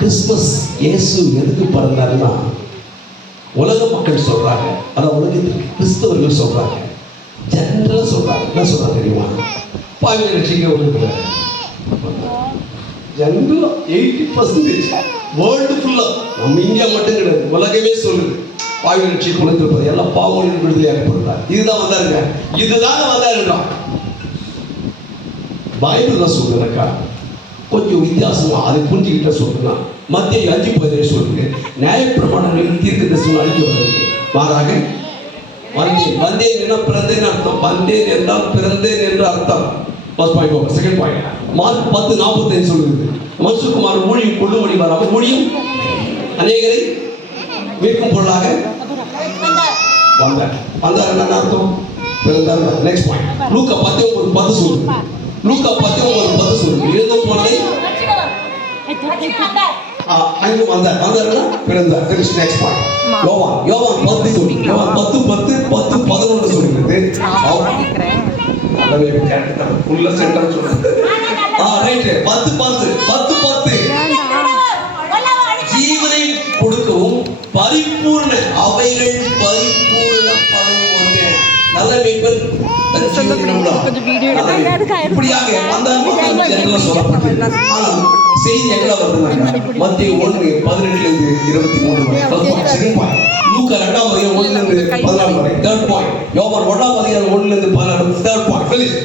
Christmas இயேசு எதுக்கு பிறந்தாருன்னா உலக மக்கள் சொல்றாங்க, அதான் உலகத்துக்கு கிறிஸ்தவர்கள் சொல்றாங்க, ஜெனரலா சொல்றாங்க. என்ன சொல்றாங்க தெரியுமா? பாவிகளை ரட்சிக்க உலகத்துல ஜெனரலா 80% வேர்ல்டு ஃபுல்லா, நம்ம இந்தியா மட்டும் கிடையாது, உலகமே சொல்லுது பாவிகளை ரட்சிக்க உலகத்தில் எல்லாம் பாவங்களின் விடுதலையாக ஏற்படுத்தார். இதுதான் வந்தாருங்க, இதுதான் வந்தாருன்றான். பைபிள்ல சொல்லுறக்கா கொஞ்சம் வித்தியாசமா அதை புரிஞ்சுக்கிட்ட சொல்லுனா மத்திய 5:17 சொல்லுங்க, நியாயப்பிரமாணங்களில் தீர்க்கதரிசனம் அளிக்கப்படுகிறது. மாறாக வந்தேன் என பிறந்தேன் அர்த்தம், வந்தேன் என்றால் பிறந்தேன் என்று அர்த்தம். First point. Second point, mark 10:45 சொல்லுது, மனுஷகுமாரன் ஊழியம் கொள்ளும்படி வராமல் ஊழியம் அநேகரை மீட்கும் பொருளாக வந்தார். வந்தார் என்ன அர்த்தம்? பிறந்தார். நெக்ஸ்ட் பாயிண்ட், லூக்கா 10:10 சொல்லுது, லூக்கா 10:10 சொல்லுது, எழுத போனதை அங்கு வந்தார், வந்தாருன்னா பிறந்தார். நெக்ஸ்ட் பாயிண்ட், யோவான் 10 சொல்லி, யோவான் 10:11 சொல்லுது. ஃபுல்ல சென்டர் சொல்லுது. ரைட், 10:10 ஜீவனை கொடுக்கவும் பரிபூர்ண அவைகள் பரிபூர்ண பலனும் வந்து நல்ல மேய்ப்பன் இப்படியாக வந்தால் சொல்லப்பட்டது. ஆனால் செய்தி எங்க வருதுனாங்க மத்திய 1:18-23 லூக்கா 2:1-14 வரை. தேர்ட் பாயிண்ட், யோவான் 1:1-14 தேர்ட் பாயிண்ட் ஃபினிஷ்.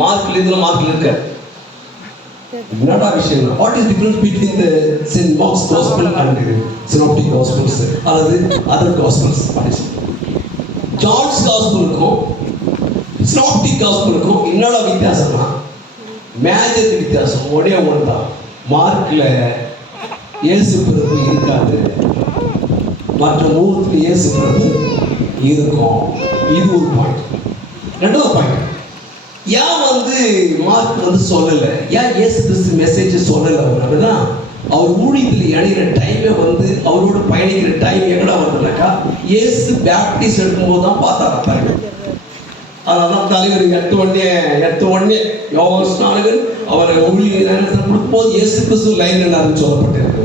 மார்க்ல இருக்க என்னடா விஷயம்? What is difference between the saint Mark's gospel and synoptic gospels அல்லது other gospels? What is John's காஸ்பலுக்கும் சினோப்டிக் காஸ்பலுக்கும் என்னடா வித்தியாசம்னா மேஜர் வித்தியாசம் ஒரே ஒன்று தான். மார்க்ல இயேசு பிறப்பு இருக்காது, மற்ற மூணுத்துல இயேசு பிறப்பு இருக்கும். இது ஒரு பாயிண்ட். ரெண்டாவது பாயிண்ட், ஏன் வந்து மார்க் சொல்லலை, ஏன் இயேசு கிறிஸ்து மெசேஜ் சொல்லலை அப்படின்னா, அவர் ஊழியத்தில் இணைகிற டைமே அவரோட பயணிக்கிற டைம் எங்கடா வருதுனாக்கா இயேசு பேப்டிஸ்ட் எடுக்கும்போது தான் பார்த்தாரா தலைவர். அதனால தலைவர் எட்டு உடனே யோவான் ஸ்நானகன் அவரை ஊழிய கொடுக்கும்போது இயேசு கிறிஸ்து லைன் என்னாருன்னு சொல்லப்பட்டிருக்கு.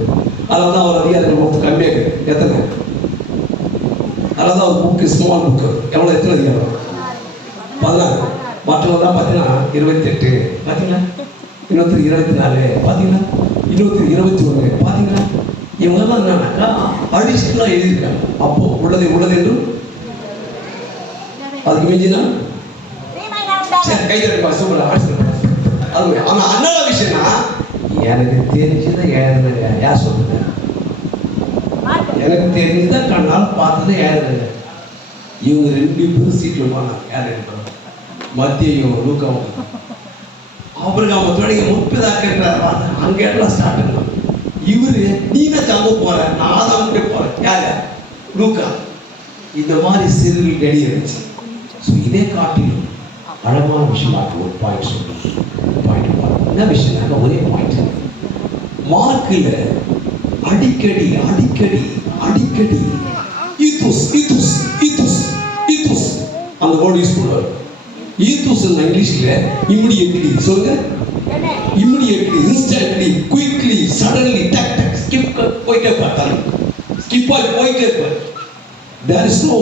அதனால தான் அவர் அதிகாரி ரொம்ப கம்மியாக எத்தனை, அதனால தான் ஒரு புக்கு ஸ்மால் புக்கு எவ்வளோ எத்தனை அதிகாரம்? 16. மற்றவங்க தான் பார்த்தீங்கன்னா 28, பார்த்தீங்கன்னா இன்னொருத்தர் 24, பார்த்தீங்கன்னா இன்னொருத்தர் 21, பார்த்தீங்கன்னா இவங்கெல்லாம் என்னன்னாக்கா அடிஷ்னலாக எழுதியிருக்காங்க. அப்போ உள்ளது என்றும் அதுக்கு மிஞ்சினா சரி கை தட்டி சூப்பர் அது. ஆனால் அண்ணா விஷயம்னா எனக்கு தெரிஞ்சுதான் ஏறுதுங்க. யார் சொல்லுங்க? எனக்கு தெரிஞ்சுதான் கண்ணால் பார்த்தது ஏறுதுங்க. இவங்க 2 பேரும் சீட்டில் போனாங்க. யார் எடுப்பாங்க? மத்தியும் லூக்காவும். ஆபிரகாம் தொடங்கி 30 ஆக்கிறார். அங்கே எல்லாம் ஸ்டார்ட் பண்ணலாம். இவரு நீங்க தங்க போற, நான் தான் போறேன். யாரு? லூக்கா. இந்த மாதிரி சிறுகள் ரெடி இருந்துச்சு. ஸோ இதே காட்டிலும் அழகான விஷயமாக ஒரு பாயிண்ட் சொல்றேன். பாயிண்ட் என்ன விஷயம்னாக்க ஒரே பாயிண்ட். மார்க்கில் அடிக்கடி ஈத்தோஸ் அந்த வேர்டு யூஸ் பண்ணுவார். ஈத்தோஸ் இங்கிலீஷ்ல இமிடியேட்லி சொல்லுங்க, இமிடியேட்லி, இன்ஸ்டன்ட்லி, குயிக்லி, சடன்லி, டக் டக் ஸ்கிப் போயிட்டே பார்த்தாரு, ஸ்கிப் ஆகி போயிட்டே இருப்பார். There is no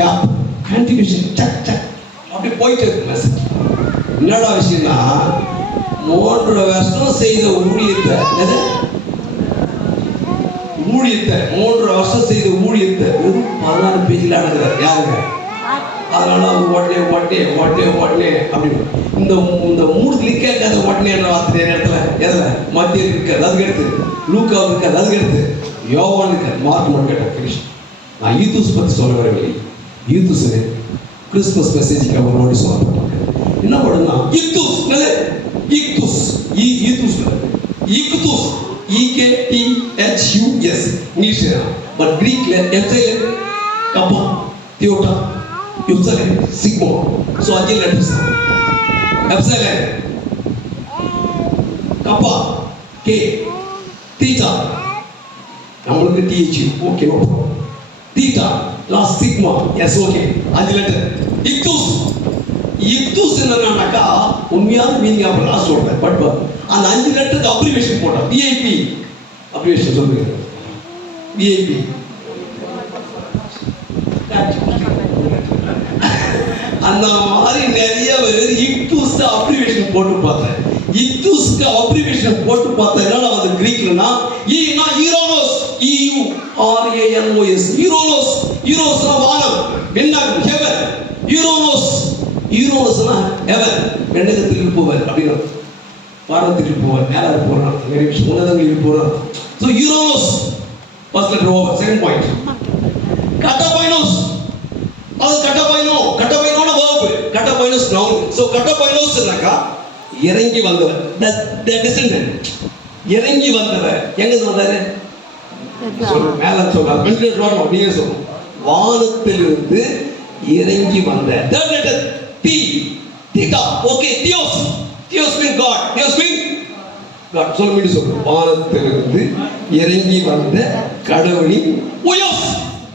gap, continuation, டக் டக் அப்படி போயிட்டே இருக்கு மெசேஜ். என்னடா விஷயம்னா 3 வருஷம் செய்த ஊழியத்தை 3 வருஷம் செய்த ஊழியத்தை வெறும் 16 பேஜில் அடங்குறார். யாருங்க? அதனால உடனே அப்படி இந்த 3 கிளிக் கேட்காத உடனே என்ன வார்த்தை இடத்துல எதில் மத்தியில் இருக்காது, அதுக்கு எடுத்து லூக்கா இருக்காது, அதுக்கு எடுத்து யோவான் இருக்காது, மார்க் மட்டும் கேட்டார். கிருஷ்ணன் நான் ஈத்தூஸ் பற்றி சொல்ல வரவில்லை. ஈத்தூஸ் கிறிஸ்துமஸ் மெசேஜுக்கு அவர் நோடி சொல்லப்பட்டிருக்கு. என்ன பண்ணுன்னா இக்தூஸ் EKTHUS இங்கிலீஷ். பட் கிரீக்ல epsilon, kappa, theta, epsilon, sigma. So 5 letters. Epsilon, kappa, K, theta, நம்மளுக்கு THU okay, no problem. Theta last sigma, S okay, 5 letter. இக்தூஸ் என்னன்னாக்கா உண்மையான மீனிங் அப்ப நான் சொல்றேன். பட் அந்த 5 லெட்டருக்கு அப்ரிவேஷன் போட்டோம். VIP அப்ரிவேஷன் சொல்லுங்க. விஐபி அந்த மாதிரி நிறைய பேர் இக்தூஸ்க்கு அப்ரிவேஷன் போட்டு பார்த்தேன். இக்தூஸ்க்கு அப்ரிவேஷன் போட்டு பார்த்ததுனால அது கிரீக்லனா ஈனா ஈரோனோஸ், EURANOS, ஈரோனோஸ். ஈரோஸ்னா வானம், விண்ணகம், ஹெவன். ஈரோனோஸ், ஈரோனோஸ்னா ஹெவன், விண்ணகத்துக்கு போவார் அப்படினா வானத்துக்கு போவார், மேல போறார், வேற விஷயம் உன்னதங்களுக்கு போறார். சோ ஈரோனோஸ் first letter over. Second point கட்டபைனோஸ். அது கட்டபைனோன verb, கட்டபைனோஸ் noun. சோ கட்டபைனோஸ்னாக்கா இறங்கி வந்தவர், the descendant. இறங்கி வந்தவர் எங்க வந்தாரு? மேல சொல்றாரு. வென்டிலேட்டர் வரணும், நீங்க சொல்லணும். வானத்திலிருந்து இறங்கி வந்த. third letter T, theta. Okay, theos. Theos means God. Theos means God. சொல்லுங்க சொல்லுங்க. வானத்திலிருந்து இறங்கி வந்த கடவுளின் உயோஸ்.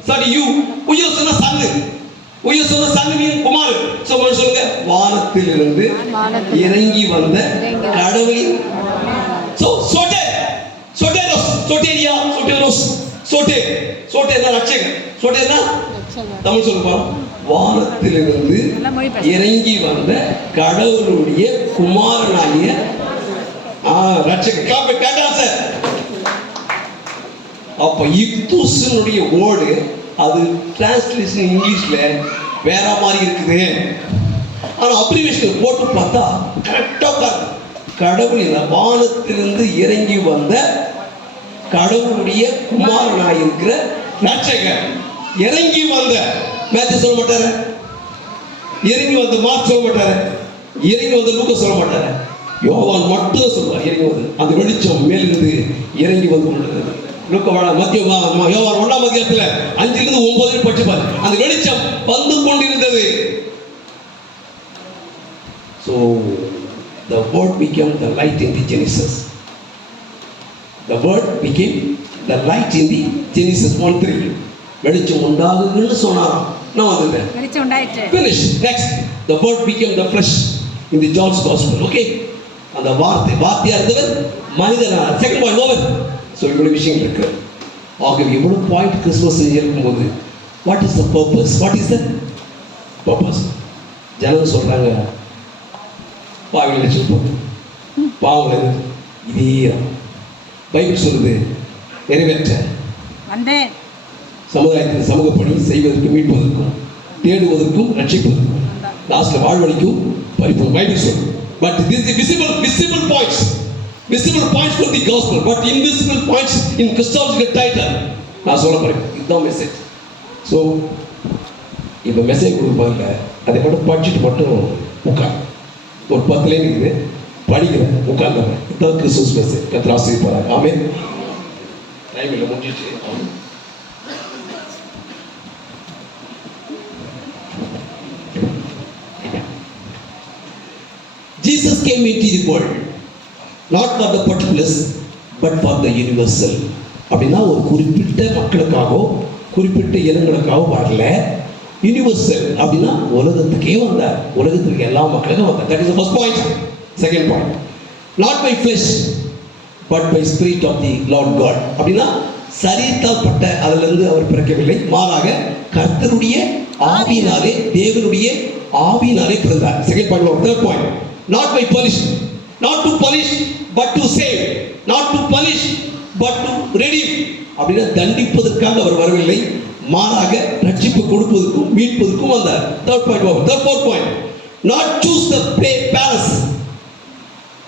Sorry, you. உயோஸ்னா சன்னு. உயோஸ்னா சன்னு மீன் குமார். சோ சொல்லுங்க. வானத்திலிருந்து இறங்கி வந்த கடவுளின். சோ சோட்டே. சோட்டேரோஸ். சோட்டேரியா. சோட்டேரோஸ். சோட்டே. சோட்டேனா ரட்சகர். சோட்டேனா தமிழ் சொல்லுங்க. வானத்திலிருந்து இறங்கி வந்த கடவுளுடைய குமாரனாகிய ரட்சகர். சார் அப்ப இக்தூஸ்னுடைய வேர்டு அது டிரான்ஸ்லேஷன் இங்கிலீஷ்ல வேற மாதிரி இருக்குது. ஆனா அப்ரிவேஷன் போட்டு பார்த்தா கரெக்டா உட்கார்ந்து கடவுளின் வானத்திலிருந்து இறங்கி வந்த கடவுளுடைய குமாரனாக இருக்கிற ரட்சகர். இறங்கி வந்த மேத்யூ சொல்ல மாட்டாரு, இறங்கி வந்த மார்க் சொல்ல மாட்டாரு, இறங்கி வந்த லூக்கா சொல்ல மாட்டாரு, யோவான் மட்டும் சொல்றார் இறங்கி வந்து. அந்த வெளிச்சம் மேலிருந்து இறங்கி வந்து கொண்டிருக்கிறது. யோவான் 1ஆம் அதிகாரத்துல 5 to 9 படிச்சு பாரு. அந்த வெளிச்சம் வந்து கொண்டிருந்தது. So the word became the light in the Genesis. The word became the light in the Genesis 1:3. வெளிச்சம் உண்டாகுதுன்னு சொன்னாராம். நான் வந்துட்டேன். வெளிச்சம் உண்டாயிற்று. Finish. Next. The word became the flesh in the John's gospel. Okay? அந்த வார்த்தையா இருந்தவர் மனிதனான. Second point over. ஸோ இவ்வளோ விஷயங்கள் இருக்கு. ஆகவே இவ்வளோ பாயிண்ட் கிறிஸ்மஸ் இருக்கும்போது what is the purpose? What is the purpose? ஜனங்க சொல்றாங்க பாவிகளை வச்சுருப்போம், பாவங்களை இதே பைபிள் சொல்லுது நிறைவேற்ற வந்தேன். சமுதாயத்தில் சமூக பணி செய்வதற்கும் மீட்பதற்கும் தேடுவதற்கும் ரட்சிப்பதற்கும் லாஸ்ட்ல வாழ்வழிக்கும் பரிபூர்ண பைபிள் சொல்லுது. But this is visible points. Visible points for the gospel, but invisible points in Christological title. நான் சொல்ல போறேன். இதுதான் மெசேஜ். ஸோ இப்போ மெசேஜ் கொடுப்பாங்க, அதை மட்டும் படிச்சுட்டு மட்டும் உட்கார். ஒரு 10 லைன் இருக்குது, படிக்கிறேன், உட்கார்ந்துறேன். இதுதான் கிறிஸ்துமஸ் மெசேஜ். கர்த்தர் ஆசீர்வதிப்பார். ஆமென். டைம் இல்லை, முடிஞ்சிச்சு. Jesus came into the world not for the particulars but for the universal. அப்படின்னா ஒரு குறிப்பிட்ட மக்களுக்காகவோ குறிப்பிட்ட இனங்களுக்காகவோ வரல. யூனிவர்சல் அப்படின்னா உலகத்துக்கே வந்தார், உலகத்துக்கு எல்லா மக்களுக்கும் வந்தார். That is the first point. Second point, not by flesh but by spirit of the Lord God. அப்படின்னா சரீரத்தால் பட்ட அதிலிருந்து அவர் பிறக்கவில்லை, மாறாக கர்த்தருடைய ஆவியினாலே, தேவனுடைய ஆவியினாலே பிறந்தார். Second point. Third point, not by punishment, not to punish but to save, not to punish but to redeem. அப்படின்னா தண்டிப்பதற்காக அவர் வரவில்லை, மாறாக ரட்சிப்பு கொடுப்பதற்கும் மீட்பதற்கும் வந்தார். Third point. Third fourth point, not choose the palace,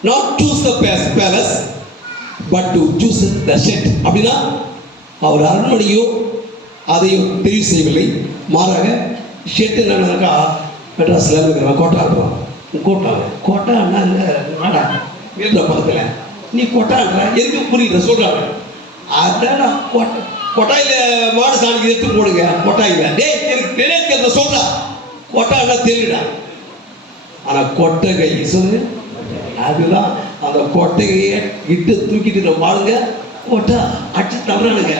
not choose the palace but to choose the shed. அப்படின்னா அவர் அரண்மனையோ அதையும் தெரிவு செய்யவில்லை, மாறாக ஷெட் என்னன்னாக்கா மெட்ராஸ்ல இருக்கிற கோட்டா இருப்பான். கோட்டான்னா நாடா வீட்டில் பக்கத்தில் நீ கோட்டான்ற எதுக்கு புரியல சொல்கிறாங்க. அதான் கொட்டாயில் மாடு சாணிக்கு எடுத்து போடுங்க. கொட்டாயில் டேய் எனக்கு தெரியாத சொல்கிறா, கொட்டான்னா தெரியுடா. ஆனால் கொட்டகை சொல்லு, அதுதான் அந்த கொட்டகையை இட்டு தூக்கிட்டு நம்ம மாடுங்க கொட்டா அடிச்சு தவறானுங்க.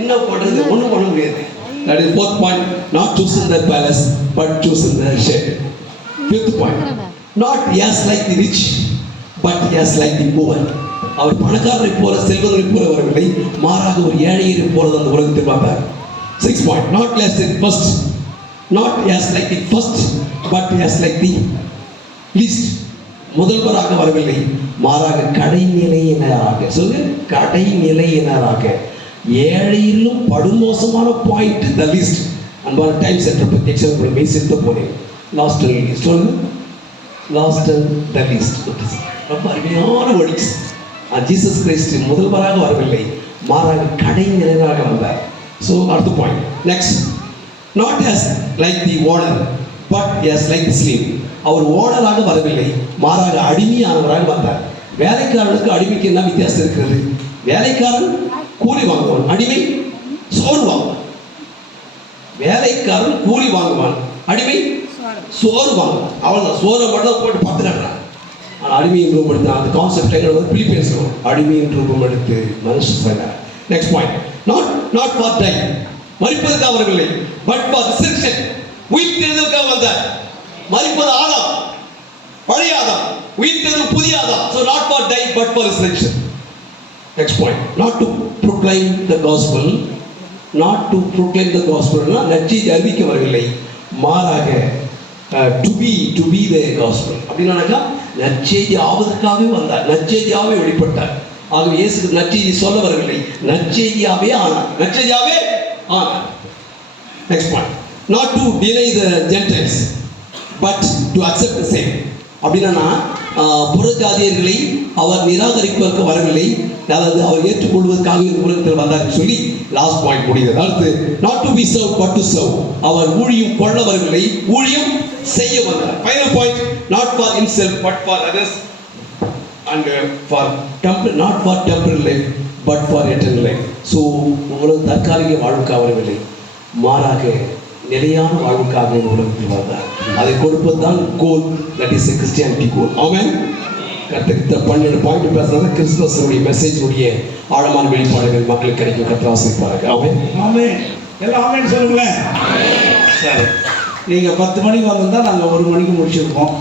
என்ன பண்ணுறது, ஒன்றும் பண்ண முடியாது. That is fourth point, not choosing the palace but choosing the shed. Fifth point, not as like the rich but as like the poor. அவர் பணக்காரரை போல செல்வங்களை போல வரவில்லை, மாறாக ஒரு ஏழையை போல அந்த உலகத்தில் வந்தார். 6 point, not as the first, not as like the first, but as like the least. முதல்வராக வரவில்லை, மாறாக கடைநிலையினராக. சொல்லுங்க, கடைநிலையினராக. ஏழையிலும் படுமோசமான பாயிண்ட் த லீஸ்ட். அன்பான டைம் சென்டர் எக்ஸாம்பிள் பேசிட்டு போனேன். Last and least. சொல்லுங்க, லாஸ்ட் அண்ட் த லீஸ்ட். ரொம்ப அருமையான வேர்ட்ஸ். ஜீசஸ் கிறிஸ்து முதல்வராக வரவில்லை, மாறாக கடைநிலையினராக வந்தார். ஸோ அடுத்த point. Next, not as like the owner but as like the slave. அவர் ஓனராக வரவில்லை, மாறாக அடிமையானவராக வந்தார். வேலைக்காரனுக்கு அடிமைக்கு என்ன வித்தியாசம் இருக்கிறது? வேலைக்காரன் கூலி வாங்குவான், அடிமை சோறு வாங்குவான். வேலைக்காரன் கூலி வாங்குவான், அடிமை சோறு வாங்குவான். அவ்வளோதான், சோறை மட்டும் போட்டு பத்து கட்டுறான். ஆனால் அடிமையின் ரூபம் எடுத்து அந்த கான்செப்ட் வந்து பிலிப்பியன்ஸ் அடிமையின் ரூபம் எடுத்து மனுஷன் சொன்னார். Next point, not for die, மரிப்பதற்காக வரவில்லை, பட் ஃபார் ரிசரக்ஷன், உயிர் தெரிதலுக்காக வந்தார். மரிப்பது ஆதாம், பழைய ஆதாம், உயிர் தெரிதல் புதிய Adam. So not for die but for resurrection. Next point, not to proclaim the gospel, not to proclaim the காஸ்பல்னா நற்செய்தி அறிவிக்க வரவில்லை, மாறாக டு பி த காஸ்பல். அப்படின்னாக்கா நற்செய்தி ஆவதற்காகவே வந்தார், நற்செய்தியாகவே வெளிப்பட்டார். ஆகவே இயேசு நற்செய்தி சொல்ல வரவில்லை, நற்செய்தியாவே ஆனார், நற்செய்தியாவே ஆனார். Next point, not to deny the Gentiles but to accept the same. அப்படின்னா புறஜாதியர்களை அவர் நிராகரிப்பதற்கு வரவில்லை, அதாவது அவர் ஏற்றுக்கொள்வதற்காக இந்த உலகத்தில் வந்தார் சொல்லி லாஸ்ட் பாயிண்ட் முடிந்தது. அடுத்து, not to be serve but to serve. அவர் ஊழியம் கொள்ள வரவில்லை, ஊழியம் செய்ய வந்தார். Final point, not for himself but for others and for not for temporary life but for eternal life. So உங்களது தற்காலிக வாழ்வுக்காக வரவில்லை, மாறாக நிலையான வாழ்வுக்காக இந்த உலகத்தில் வந்தார். அதை கொடுப்பதுதான் கோல், தட் இஸ் கிறிஸ்டியானிட்டி கோல். ஆமென். கர்த்தர் 12 பாயிண்ட் பேசுறது கிறிஸ்துவனுடைய மெசேஜ்னுடைய ஆழமான வெளிப்பாடுகள் மக்களுக்கு கிடைக்கும். கர்த்தர் ஆசீர்வதிப்பாராக. ஆமென். ஆமென். எல்லாம் ஆமென் சொல்லுங்களேன். சரி, நீங்கள் 10 மணிக்கு வந்திருந்தால் நாங்கள் 1 மணிக்கு முடிச்சிருப்போம்.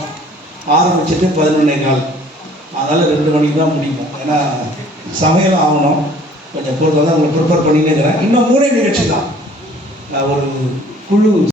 ஆரம்பிச்சுட்டு 11:15. அதனால் 2 மணிக்கு தான் முடிப்போம். ஏன்னா சமையல் ஆகணும், கொஞ்சம் பொருள் தான் உங்களுக்கு ப்ரிப்பேர் பண்ணின்னு இருக்கிறேன். இன்னும் 3 நிகழ்ச்சி தான். ஒரு குழு